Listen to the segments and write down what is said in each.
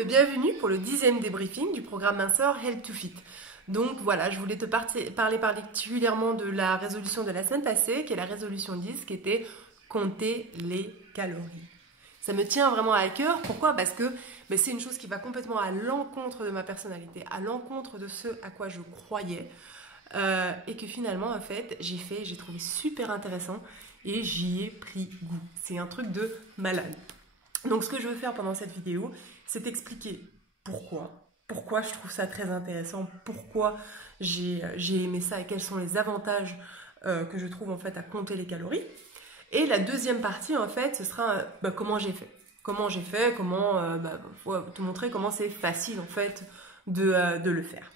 et bienvenue pour le 10e débriefing du programme minceur Health to Fit. Donc voilà, je voulais te parler particulièrement de la résolution de la semaine passée, qui est la résolution 10, qui était compter les calories. Ça me tient vraiment à cœur. Pourquoi? Parce que c'est une chose qui va complètement à l'encontre de ma personnalité, à l'encontre de ce à quoi je croyais. Et que finalement, en fait, j'ai trouvé super intéressant et j'y ai pris goût. C'est un truc de malade. Donc ce que je veux faire pendant cette vidéo, c'est expliquer pourquoi je trouve ça très intéressant, pourquoi j'ai aimé ça et quels sont les avantages que je trouve en fait à compter les calories. Et la deuxième partie en fait, ce sera comment j'ai fait. Comment te montrer comment c'est facile en fait de le faire.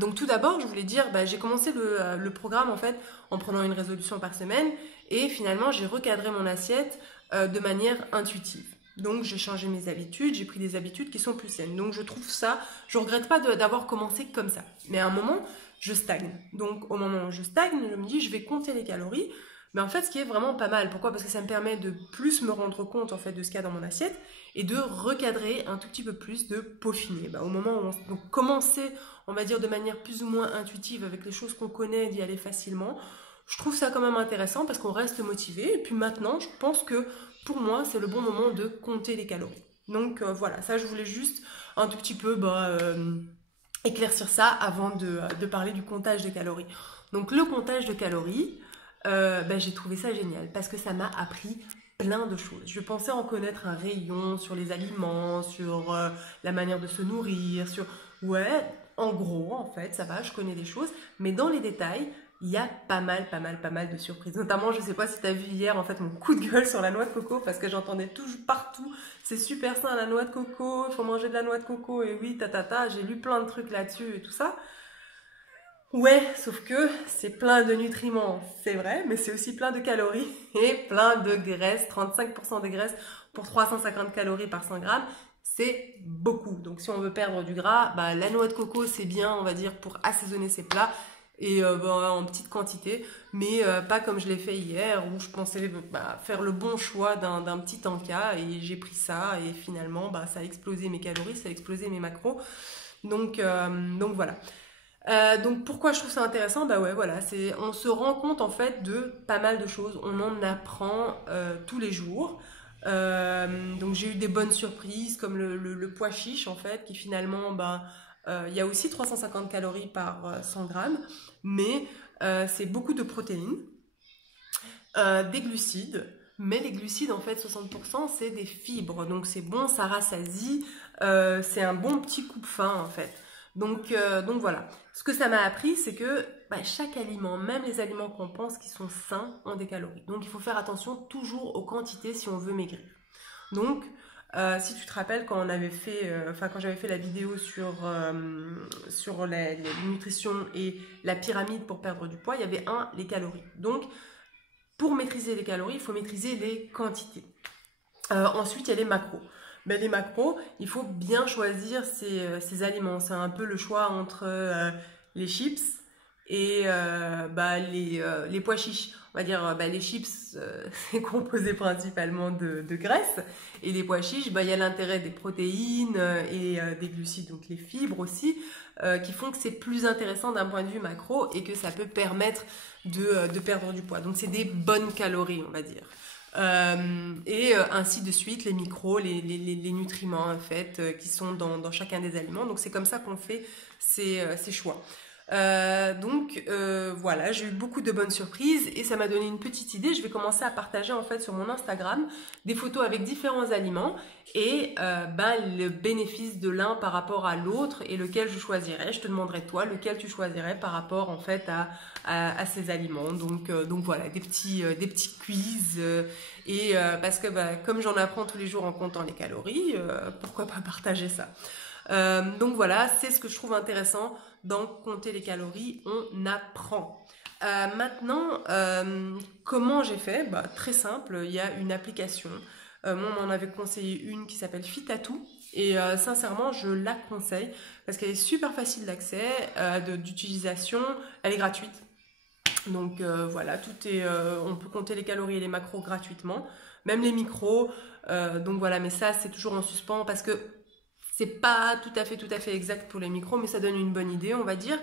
Donc tout d'abord, je voulais dire, j'ai commencé le programme en fait en prenant une résolution par semaine et finalement j'ai recadré mon assiette de manière intuitive. Donc j'ai changé mes habitudes, j'ai pris des habitudes qui sont plus saines. Donc je trouve ça, je regrette pas d'avoir commencé comme ça. Mais à un moment, je stagne. Donc au moment où je stagne, je me dis je vais compter les calories. Mais en fait, ce qui est vraiment pas mal. Pourquoi? Parce que ça me permet de plus me rendre compte en fait de ce qu'il y a dans mon assiette et de recadrer un tout petit peu plus, de peaufiner. Au moment où on commencer, on va dire de manière plus ou moins intuitive avec les choses qu'on connaît, d'y aller facilement. Je trouve ça quand même intéressant parce qu'on reste motivé. Et puis maintenant, je pense que pour moi, c'est le bon moment de compter les calories. Donc voilà, ça je voulais juste un tout petit peu éclaircir ça avant de parler du comptage de calories. Donc le comptage de calories, j'ai trouvé ça génial parce que ça m'a appris plein de choses. Je pensais en connaître un rayon sur les aliments, sur la manière de se nourrir, en gros, en fait, ça va, je connais des choses, mais dans les détails, il y a pas mal de surprises. Notamment, je sais pas si tu as vu hier, en fait, mon coup de gueule sur la noix de coco, parce que j'entendais toujours partout, c'est super sain la noix de coco, il faut manger de la noix de coco, et oui, j'ai lu plein de trucs là-dessus et tout ça. Ouais, sauf que c'est plein de nutriments, c'est vrai, mais c'est aussi plein de calories et plein de graisse, 35% de graisse pour 350 calories par 100 grammes. C'est beaucoup. Donc si on veut perdre du gras, la noix de coco c'est bien, on va dire, pour assaisonner ses plats et en petite quantité, mais pas comme je l'ai fait hier où je pensais faire le bon choix d'un petit tanka et j'ai pris ça et finalement ça a explosé mes calories, ça a explosé mes macros. Donc voilà. Donc pourquoi je trouve ça intéressant? On se rend compte en fait de pas mal de choses, on en apprend tous les jours. Donc j'ai eu des bonnes surprises comme le pois chiche en fait qui finalement il y a aussi 350 calories par 100 grammes mais c'est beaucoup de protéines, des glucides, mais les glucides en fait 60% c'est des fibres donc c'est bon, ça rassasie, c'est un bon petit coupe-faim en fait. Donc voilà, ce que ça m'a appris, c'est que chaque aliment, même les aliments qu'on pense qui sont sains, ont des calories. Donc il faut faire attention toujours aux quantités si on veut maigrir. Donc si tu te rappelles quand on avait fait, quand j'avais fait la vidéo sur la nutrition et la pyramide pour perdre du poids, il y avait les calories. Donc pour maîtriser les calories, il faut maîtriser les quantités. Ensuite, il y a les macros. Les macros, il faut bien choisir ses aliments. C'est un peu le choix entre les chips et les pois chiches. On va dire, les chips, c'est composé principalement de graisse. Et les pois chiches, il y a l'intérêt des protéines et des glucides, donc les fibres aussi, qui font que c'est plus intéressant d'un point de vue macro et que ça peut permettre de perdre du poids. Donc, c'est des bonnes calories, on va dire. Et ainsi de suite, les micros, les nutriments en fait qui sont dans chacun des aliments. Donc c'est comme ça qu'on fait ces choix. Voilà, j'ai eu beaucoup de bonnes surprises et ça m'a donné une petite idée. Je vais commencer à partager en fait sur mon Instagram des photos avec différents aliments et le bénéfice de l'un par rapport à l'autre et lequel je choisirais. Je te demanderai toi lequel tu choisirais par rapport en fait à ces aliments. Donc voilà, des petits quiz parce que comme j'en apprends tous les jours en comptant les calories, pourquoi pas partager ça. Donc voilà, c'est ce que je trouve intéressant dans compter les calories, on apprend. Maintenant, comment j'ai fait? Très simple, il y a une application. Moi, on m'en avait conseillé une qui s'appelle Fitatou et sincèrement, je la conseille parce qu'elle est super facile d'accès, d'utilisation, elle est gratuite. Donc voilà, on peut compter les calories et les macros gratuitement, même les micros. Donc voilà, mais ça c'est toujours en suspens parce que C'est pas tout à fait exact pour les micros, mais ça donne une bonne idée, on va dire.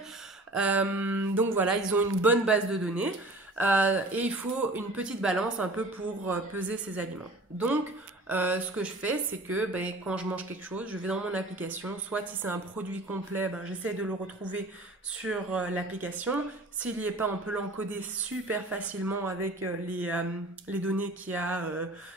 Donc voilà, ils ont une bonne base de données et il faut une petite balance un peu pour peser ces aliments. Donc ce que je fais, c'est que quand je mange quelque chose, je vais dans mon application, soit si c'est un produit complet, j'essaie de le retrouver sur l'application. S'il n'y est pas, on peut l'encoder super facilement avec les données qu'il y a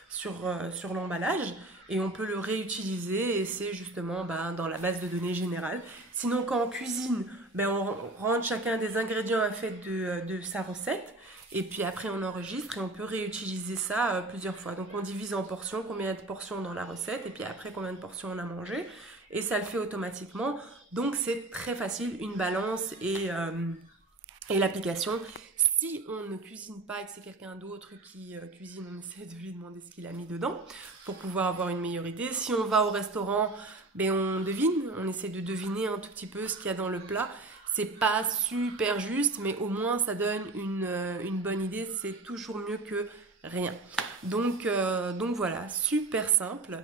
sur l'emballage. Et on peut le réutiliser et c'est justement dans la base de données générale. Sinon, quand on cuisine, on rentre chacun des ingrédients à fait de sa recette. Et puis après, on enregistre et on peut réutiliser ça plusieurs fois. Donc, on divise en portions, combien de portions dans la recette, et puis après, combien de portions on a mangé. Et ça le fait automatiquement. Donc, c'est très facile, une balance et l'application. Si on ne cuisine pas et que c'est quelqu'un d'autre qui cuisine, on essaie de lui demander ce qu'il a mis dedans pour pouvoir avoir une meilleure idée. Si on va au restaurant, on devine, on essaie de deviner un tout petit peu ce qu'il y a dans le plat. C'est pas super juste, mais au moins ça donne une bonne idée. C'est toujours mieux que rien. Donc voilà, super simple.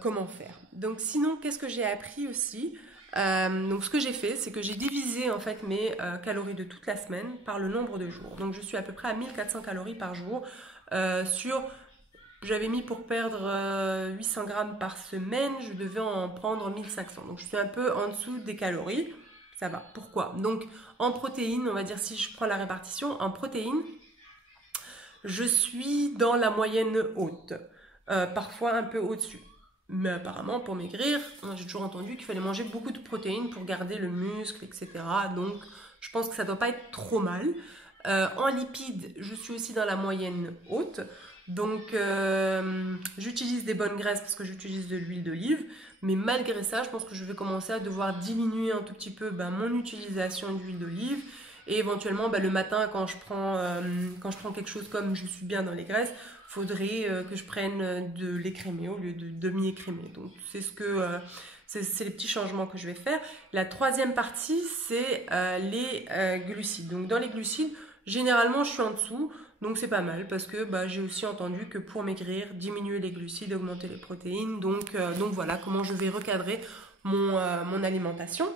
Comment faire? Donc sinon, qu'est-ce que j'ai appris aussi? Donc ce que j'ai fait, c'est que j'ai divisé en fait mes calories de toute la semaine par le nombre de jours. Donc je suis à peu près à 1400 calories par jour j'avais mis pour perdre 800 grammes par semaine, je devais en prendre 1500. Donc je suis un peu en dessous des calories, ça va. Pourquoi? Donc en protéines, on va dire si je prends la répartition, en protéines, je suis dans la moyenne haute, parfois un peu au-dessus. Mais apparemment, pour maigrir, j'ai toujours entendu qu'il fallait manger beaucoup de protéines pour garder le muscle, etc. Donc, je pense que ça ne doit pas être trop mal. En lipides, je suis aussi dans la moyenne haute. Donc, j'utilise des bonnes graisses parce que j'utilise de l'huile d'olive. Mais malgré ça, je pense que je vais commencer à devoir diminuer un tout petit peu mon utilisation d'huile d'olive. Et éventuellement, le matin, quand je prends quelque chose comme je suis bien dans les graisses, faudrait que je prenne de l'écrémé au lieu de demi-écrémé. Donc, c'est les petits changements que je vais faire. La troisième partie, c'est les glucides. Donc, dans les glucides, généralement, je suis en dessous. Donc, c'est pas mal parce que j'ai aussi entendu que pour maigrir, diminuer les glucides, augmenter les protéines. Donc voilà comment je vais recadrer mon alimentation.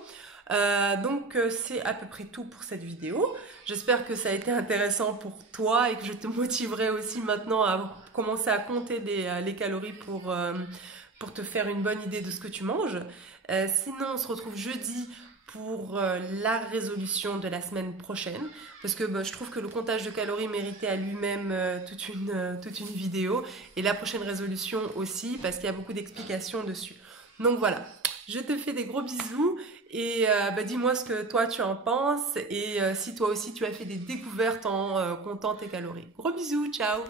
Donc c'est à peu près tout pour cette vidéo. J'espère que ça a été intéressant pour toi et que je te motiverai aussi maintenant à commencer à compter les calories pour te faire une bonne idée de ce que tu manges. Sinon, on se retrouve jeudi pour la résolution de la semaine prochaine parce que je trouve que le comptage de calories méritait à lui-même toute une vidéo et la prochaine résolution aussi parce qu'il y a beaucoup d'explications dessus. Donc voilà, je te fais des gros bisous et dis-moi ce que toi tu en penses et si toi aussi tu as fait des découvertes en comptant tes calories. Gros bisous, ciao!